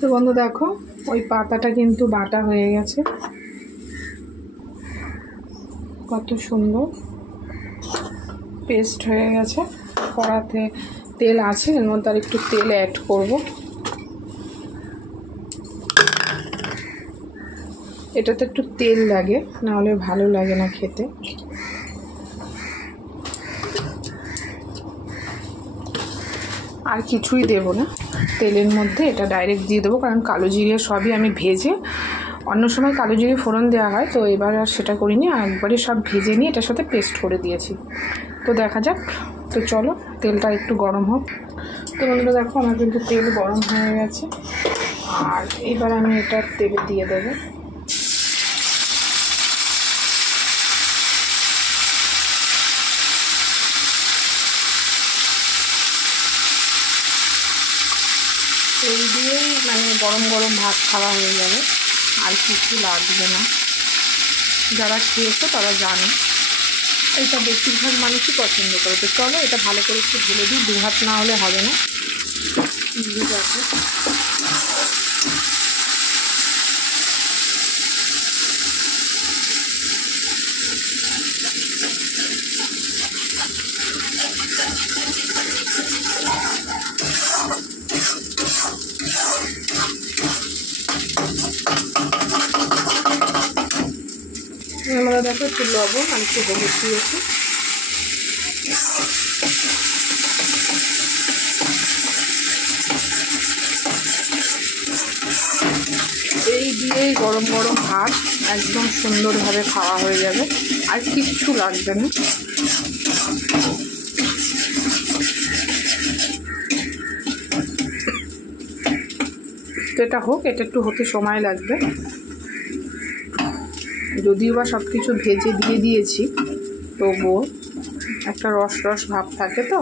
তো বন্ধু দেখো ওই পাতাটা কিন্তু বাটা হয়ে গেছে, কত সুন্দর পেস্ট হয়ে গেছে। কড়াতে তেল আছে, এর মধ্যে আর একটু তেল অ্যাড করব। এটাতে একটু তেল লাগে, না হলে ভালো লাগে না খেতে। আর কিছুই দেব না তেলের মধ্যে, এটা ডাইরেক্ট দিয়ে দেবো, কারণ কালো জিরে সবই আমি ভেজে, অন্য সময় কালো জিরে ফোড়ন দেওয়া হয়, তো এবার আর সেটা করিনি, একবারে সব ভেজে নিয়ে এটার সাথে পেস্ট করে দিয়েছি। তো দেখা যাক, তো চলো তেলটা একটু গরম হোক। তো বন্ধুরা দেখো আমার কিন্তু তেল গরম হয়ে গেছে, আর এবার আমি এটা তেলে দিয়ে দেবো। তেল দিয়েই মানে গরম গরম ভাত খাওয়া হয়ে যাবে, আর কিছু লাগবে না। যারা খেয়েছো তারা জানে এটা বেশিরভাগ মানুষই পছন্দ করে। তো চলো এটা ভালো করে একটু ঢেলে দিই, দু হাত না হলে হবে না। দেখো আমরা দেখো একটু লবণ আর একটু হলুদ দিয়েছি। এই দিয়েই গরম গরম ভাত একদম সুন্দরভাবে খাওয়া হয়ে যাবে, আর কিচ্ছু লাগবে না। তো এটা হোক, এটা একটু হতে সময় লাগবে, যদিও বা সব কিছু ভেজে দিয়ে দিয়েছি, তবুও একটা রস রস ভাব থাকে। তো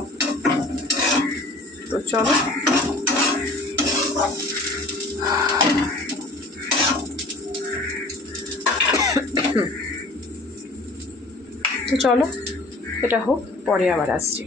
চলো চলো এটা হোক, পরে আবার আসছি।